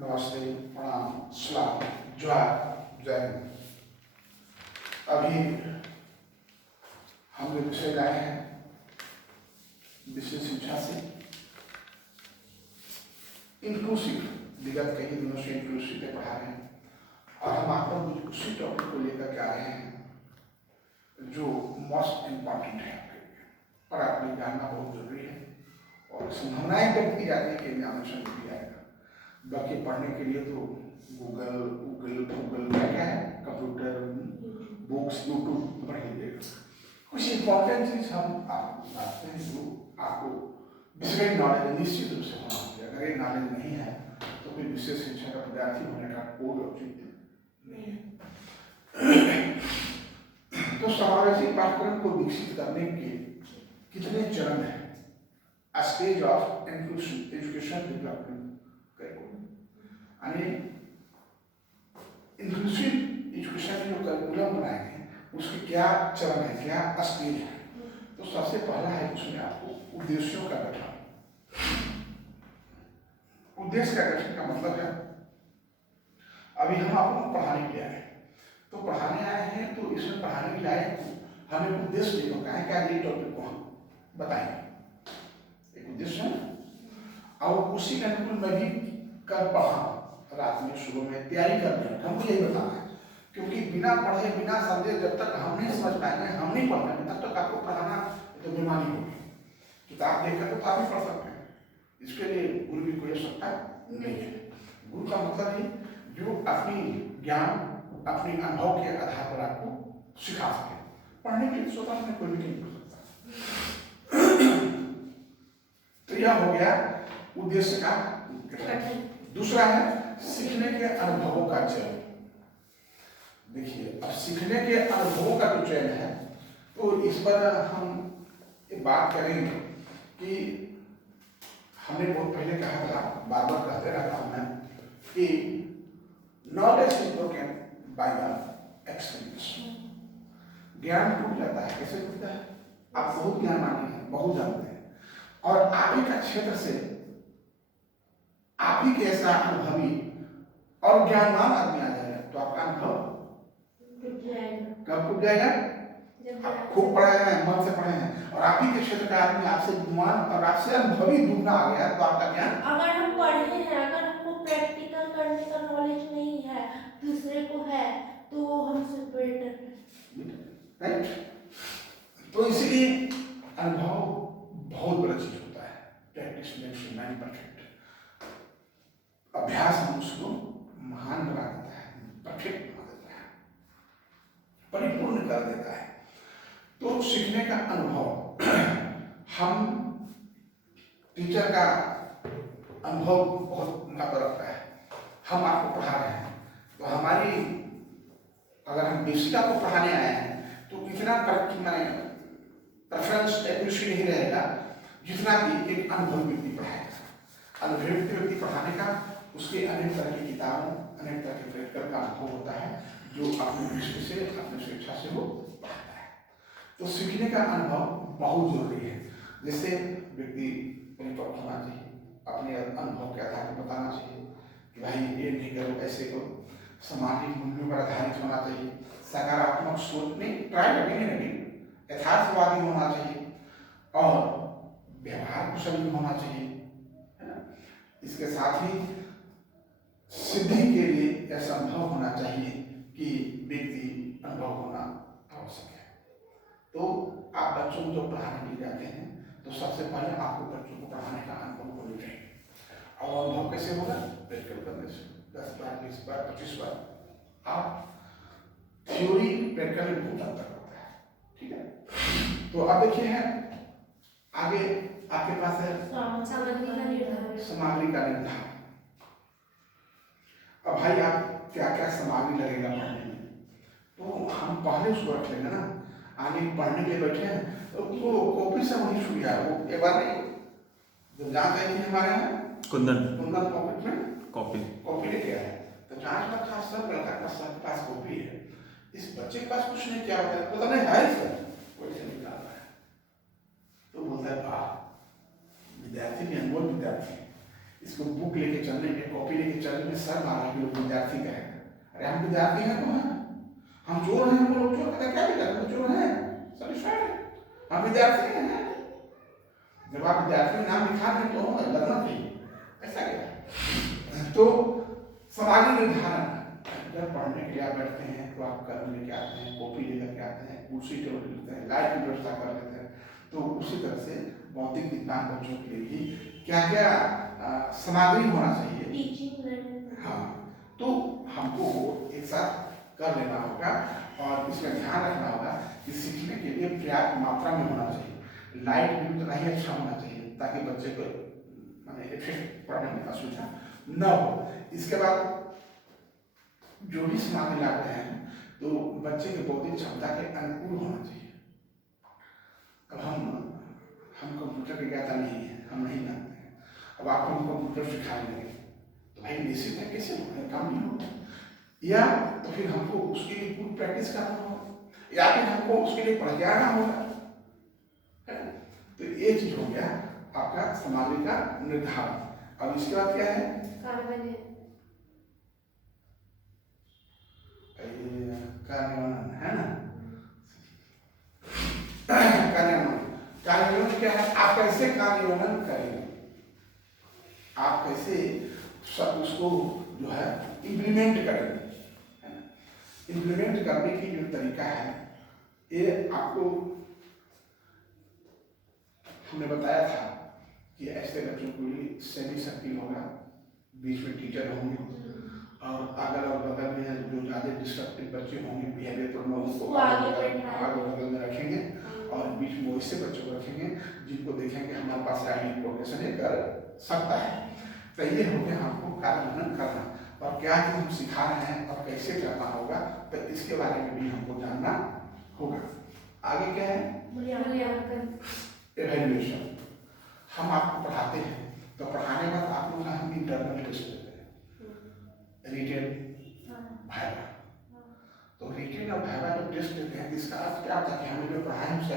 नमस्ते, प्रणाम, सलाम, जोहार, जय हिंद। अभी हम जो विषय लाए हैं विषय शिक्षा से इंक्लूसिव, विगत कई दिनों से इंक्लूसिव पे पढ़ा रहे हैं और हम आपको उसी टॉपिक को लेकर के आ रहे हैं जो मोस्ट इम्पॉर्टेंट है आपके लिए और आपने जानना बहुत जरूरी है और संभावनाएं जब की जाती है कि एग्जामिनेशन भी आएगा। बाकी पढ़ने के लिए तो गूगल क्या है, कंप्यूटर, बुक्स, यूट्यूब पढ़ लीजिएगा। कुछ इंपॉर्टेंट चीज हम आपको बताते हैं जो आपको बेसिक नॉलेज निश्चित रूप से होना चाहिए। अगर ये नॉलेज नहीं है तो फिर विशेष शिक्षा का विद्यार्थी होने का कोई औचित्य नहीं है। तो समावेशी पाठ्यक्रम को विकसित करने के कितने चरण हैं? Stage of inclusive education development यानी इंक्लूसिव एजुकेशन जो करिकुलम बनाए हैं उसके क्या चरण है, क्या स्टेज है। तो सबसे पहला है उसमें आपको उद्देश्यों का गठन। उद्देश्य का गठन का मतलब है अभी हम आपको पढ़ाने के लिए आए, तो पढ़ाने आए हैं तो इसमें पढ़ाने के लिए आए हमें उद्देश्य नहीं होता है क्या, ये टॉपिक को हम बताएंगे, एक उद्देश्य है। और उसी के अनुकूल मैं भी कल पढ़ा रात में, सुबह में तैयारी कर रहे हैं, हमको यही बताना है क्योंकि बिना पढ़े बिना समझे जब तक हम नहीं समझ पाएंगे, हम नहीं पढ़ पाएंगे, तब तक आपको पढ़ाना तो बेमानी होगी। किताब देखकर तो आप ही पढ़ सकते हैं, इसके लिए गुरु की कोई आवश्यकता नहीं है। गुरु का मतलब है जो अपनी ज्ञान अपने अनुभव के आधार पर आपको सिखा सके। पढ़ने के लिए स्वतः में कोई भी नहीं पढ़ सकता। तो यह हो गया उद्देश्य का गठन। दूसरा है सीखने के अनुभवों का चयन। देखिए अब सीखने के अनुभवों का जो चयन है तो इस पर हम एक बात करेंगे कि हमने बहुत पहले कहा था, बार बार कहते रहता हूं मैं कि knowledge is broken by the experience. ज्ञान टूट जाता है, कैसे टूटता है? आप बहुत ज्ञानवान हैं, बहुत जानते हैं और आप ही का क्षेत्र से आप ही के ऐसा अनुभवी और ज्ञानवान आदमी आ जाएगा तो आपका अनुभव कब टूट जाएगा? आप खूब पढ़े हैं, मन से पढ़े हैं और आप ही के क्षेत्र का आदमी आपसे गुमान और आपसे अनुभवी दूसरा आ गया तो आपका ज्ञान, अगर हम पढ़े हैं, अगर हमको प्रैक्टिकल करने का नॉलेज नहीं है, दूसरे को है तो वो हमसे बेटर है, राइट? तो इसलिए अनुभव बहुत बड़ा चीज होता है। Practice makes man perfect. अभ्यास हम उसको महान बना देता है, परफेक्ट बना देता है, परिपूर्ण कर देता है। तो सीखने का अनुभव हम टीचर का अनुभव बहुत महत्व रखता है। हम आपको पढ़ा रहे हैं तो हमारी, अगर हम बेसिका को पढ़ाने आए हैं तो इतना प्रेफरेंस एक्यूरेसी नहीं रहेगा जितना कि एक अनुभवी व्यक्ति पढ़ाएगा। अनुभवी व्यक्ति पढ़ाने का उसके अनेक तरह की किताबों, अनेक तरह के प्रैक्टिकल का अनुभव होता है जो अपनी दृष्टि से, अपनी स्वेच्छा से वो पढ़ाता है। तो सीखने का अनुभव बहुत जरूरी है। जैसे व्यक्ति परिपक्व होना चाहिए, अपने अनुभव के आधार पर बताना चाहिए कि भाई ये नहीं करो, ऐसे करो। सामाजिक मूल्यों पर आधारित होना चाहिए, सकारात्मक सोच में ट्राई करेंगे नहीं, यथार्थवादी होना चाहिए और व्यवहार कुशल होना चाहिए, है ना। इसके साथ ही सिद्धि के लिए यह संभव होना चाहिए कि व्यक्ति अनुभव होना आवश्यक है। तो आप बच्चों को जो पढ़ाने के लिए जाते हैं तो सबसे पहले आपको बच्चों को पढ़ाने का अनुभव होना चाहिए। और अनुभव कैसे होगा? प्रैक्टिकल करने से 10 बार, 20 बार, 25 बार। आप थ्योरी प्रैक्टिकल में बहुत अंतर होता है, ठीक है। तो अब देखिए है आगे आपके पास है सामग्री का निर्धारण। अब भाई आप क्या क्या सामग्री लगेगा पढ़ने में, तो हम पहले उसको रख लेंगे ना। आगे पढ़ने के लिए बैठे हैं तो वो कॉपी से वही छूट गया, वो एक बार नहीं, जब जांच आई थी हमारे यहाँ कुंदन पॉकेट में कॉपी लेके आया तो जांच में था सब लड़का का सबके पास कॉपी है, इस बच्चे के पास कुछ नहीं, क्या होता है पता नहीं है सर, कोई से निकाल रहा है। तो बोलता है वाह, विद्यार्थी भी अनमोल विद्यार्थी, इसको बुक लेके चलने में, कॉपी लेके चलने में सर मारा कि लोग विद्यार्थी कहेगा, अरे हम विद्यार्थी हैं तो हैं, हम चोर हैं, हम लोग चोर कहते क्या बिगाड़, हम चोर हैं, सेटिस्फाइड है, हम विद्यार्थी हैं। जब आप विद्यार्थी में नाम लिखा दें तो लगना चाहिए, ऐसा क्या। तो समाजी निर्धारण, जब पढ़ने के लिए आप बैठते हैं तो आप कलम लेके आते हैं, कॉपी लेकर के आते हैं, कुर्सी टेबल लेते हैं, लाइट की व्यवस्था कर लेते हैं। तो उसी तरह से बौद्धिक दिव्यांग बच्चों के लिए भी क्या क्या सामग्री होना चाहिए, टीचिंग। हाँ, तो हमको एक साथ कर लेना होगा और इसमें ध्यान रखना होगा कि सीखने के लिए पर्याप्त मात्रा में होना चाहिए, लाइट भी उतना ही अच्छा होना चाहिए ताकि बच्चे को माने इफेक्ट पढ़ने में असुविधा न हो। इसके बाद जो भी सामग्री लाते हैं तो बच्चे के बौद्धिक क्षमता के अनुकूल होना चाहिए। अब हम कंप्यूटर के ज्ञाता नहीं है, हम नहीं जानते हैं, अब आपको हम कंप्यूटर सिखाने लगे तो भाई निश्चित है कैसे काम नहीं होगा, या तो फिर हमको उसके लिए पूरी प्रैक्टिस करना होगा, या फिर हमको उसके लिए पढ़ के आना होगा। तो ये चीज हो गया आपका सामग्री का निर्धारण। अब इसके बाद क्या है, कार्यान्वयन है ना। कार्यान्वयन क्या है, आप कैसे कार्यान्वयन करेंगे, आप कैसे सब उसको जो है इम्प्लीमेंट करेंगे, है ना। इम्प्लीमेंट करने की जो तरीका है ये आपको हमने बताया था कि ऐसे बच्चों को सेमी सर्किल होगा, बीच में टीचर होंगे और अगल और बगल में जो ज़्यादा डिस्ट्रक्टिव बच्चे होंगे बिहेवियर प्रॉब्लम उसको आगे बगल में रखेंगे और बीच में वैसे बच्चों को रखेंगे जिनको देखेंगे हमारे पास आगे प्रोग्रेशन कर सकता है। तो ये हो गया हमको कार्यान्वयन करना, और क्या चीज़ हम सिखा रहे हैं और कैसे करना होगा तो इसके बारे में भी हमको जानना होगा। आगे क्या है, एवेल्युएशन। हम आपको पढ़ाते हैं तो पढ़ाने के बाद आप लोग का हम इंटरनल टेस्ट लेते हैं, रिटेन भाइवा। तो रिटेन और भाइवा जब टेस्ट लेते हैं इसका अर्थ क्या होता है कि हमें जो पढ़ाए उसका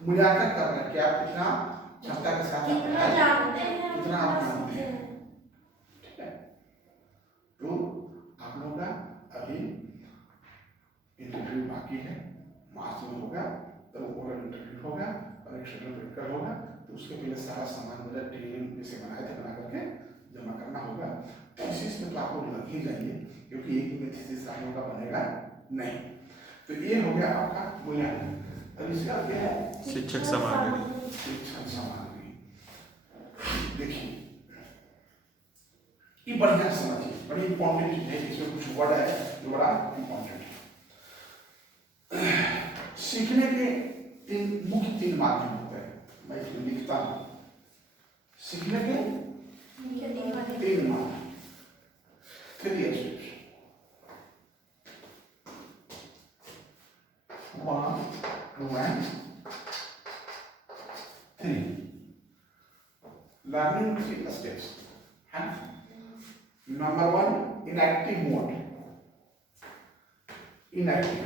मूल्यांकन कर रहे हैं कि आप कितना क्षमता के साथ कितना जानते हैं, कितना आप जानते हैं, ठीक है। तो आप लोगों का अभी इंटरव्यू बाकी है, मार्च में होगा, तो ओरल इंटरव्यू होगा और एक्सटर्नल मेडिकल होगा। तो उसके पहले सारा सामान मतलब ट्रेनिंग जैसे बनाए थे बना करके जमा करना होगा। थीसिस में तो आप लोग लग ही जाइए क्योंकि एक में थीसिस आप लोगों का बनेगा नहीं। तो ये हो गया आपका मूल्यांकन। अब इसका क्या है, शिक्षक सामग्री। शिक्षण सामग्री। देखिए ये बढ़िया समझिए, बड़ी इंपॉर्टेंट चीज है, इसमें कुछ वर्ड है जो बड़ा इंपॉर्टेंट है। सीखने के तीन माध्यम होते हैं, मैं इसमें लिखता हूं, सीखने के तीन माध्यम, 3 स्टेप्स। 1, 2 and 3 learning 3 steps है। Number 1 inactive mode, inactive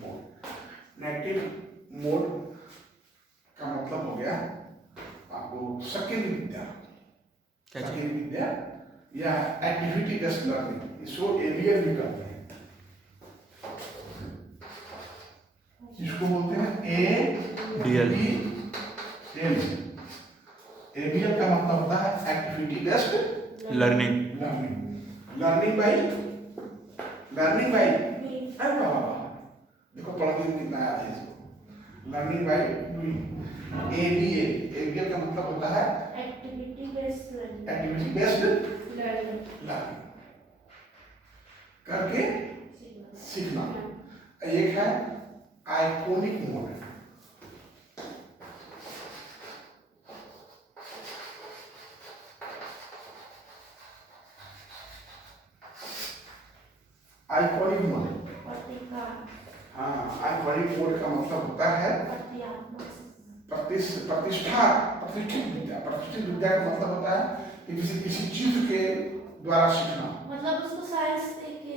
mode. Inactive mode का मतलब हो गया आपको सक्रिय विद्या, सक्रिय विद्या या एक्टिविटी बेस्ड लर्निंग, इसको एबीएल भी करते हैं, जिसको बोलते हैं एबीएल। एबीएल का मतलब होता है activity based learning. Learning by अरे वाह देखो पढ़ के कितना याद है इसको, लर्निंग बाय डूइंग। एबीएल का मतलब होता है एक्टिविटी बेस्ड लर्निंग, करके सीखना। एक है आइकॉनिक मोड, आइकॉनिक मोड, हाँ आइकॉनिक मोड का मतलब होता है प्रतिष्ठित विद्या। प्रतिष्ठित विद्या का मतलब होता है कि किसी चीज के द्वारा सीखना, मतलब उसको साइंस देके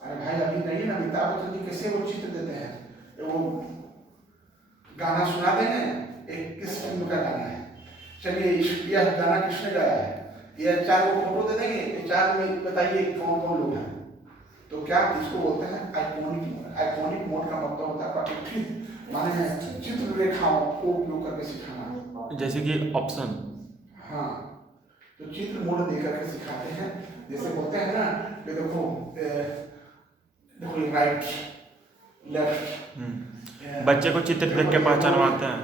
अरे भाई अभी नहीं ना, अमिताभ बच्चन जी कैसे वो चित्र देते हैं, वो गाना सुना देंगे, एक किस फिल्म का गाना है, चलिए यह गाना किसने गाया है, यह 4 को फोटो दे देंगे, ये 4 में बताइए कौन कौन लोग हैं। तो क्या इसको बोलते हैं आइकॉनिक मोड। आइकॉनिक मोड का मतलब होता है प्रतिष्ठित, माने चित्र रेखाओं को उपयोग करके सिखाना। जैसे कि ऑप्शन। हाँ, तो चित्र मोड दे करके सिखाते हैं, जैसे बोलते हैं ना कि देखो देखो राइट लेफ्ट, बच्चे को चित्र देख के पहचानवाते हैं।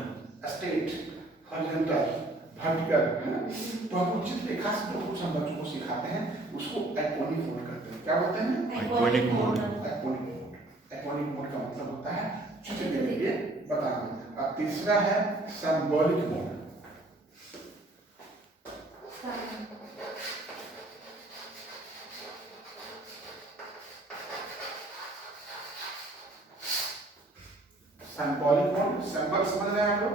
स्ट्रेट, हॉरिजॉन्टल, वर्टिकल, तो हम चित्र रेखा से जो कुछ हम बच्चों को सिखाते हैं उसको आइकॉनिक मोड कहते हैं। क्या बोलते हैं? Iconic mode. Iconic mode. Iconic mode का मतलब होता है चित्र के लिए बताना। और तीसरा है symbolic mode. Symbolic mode, symbol समझ रहे हैं आप लोग?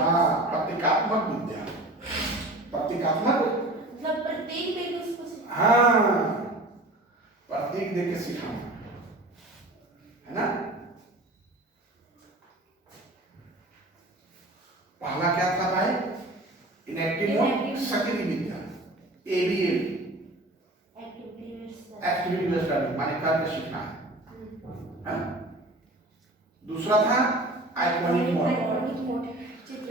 हाँ, प्रतीकात्मक विद्या, प्रतीकात्मक, मतलब प्रतीक देके उसको हाँ, प्रतीक देके सिखाना, है ना। पहला क्या था भाई? इनएक्टिव मोड, सक्रिय विद्या, एबीएल, एक्टिविटी बेस्ड लर्निंग, माने करके सीखना है। दूसरा था आइकॉनिक मोड,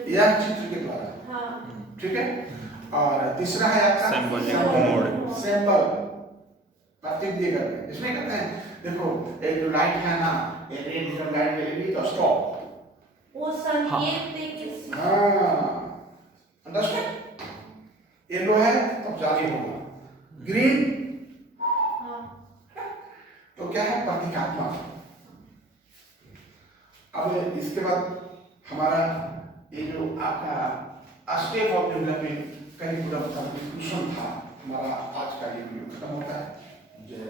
यह चित्र के द्वारा, ठीक है। और तीसरा है आपका सिंबॉलिक मोड, सिंबल, प्रतीक दे करके, इसमें कहते हैं देखो एक जो लाइट है ना, एक रेड जब लाइट जलेगी तो स्टॉप, वो संकेत देके हाँ, अंडरस्टैंड। येलो है तो जारी होगा, ग्रीन तो क्या है प्रतीकात्मक। अब इसके बाद हमारा ये जो आपका स्टेप ऑफ डेवलपमेंट करिकुलम था, डिस्कशन था हमारा, आज का ये वीडियो खत्म होता है। जय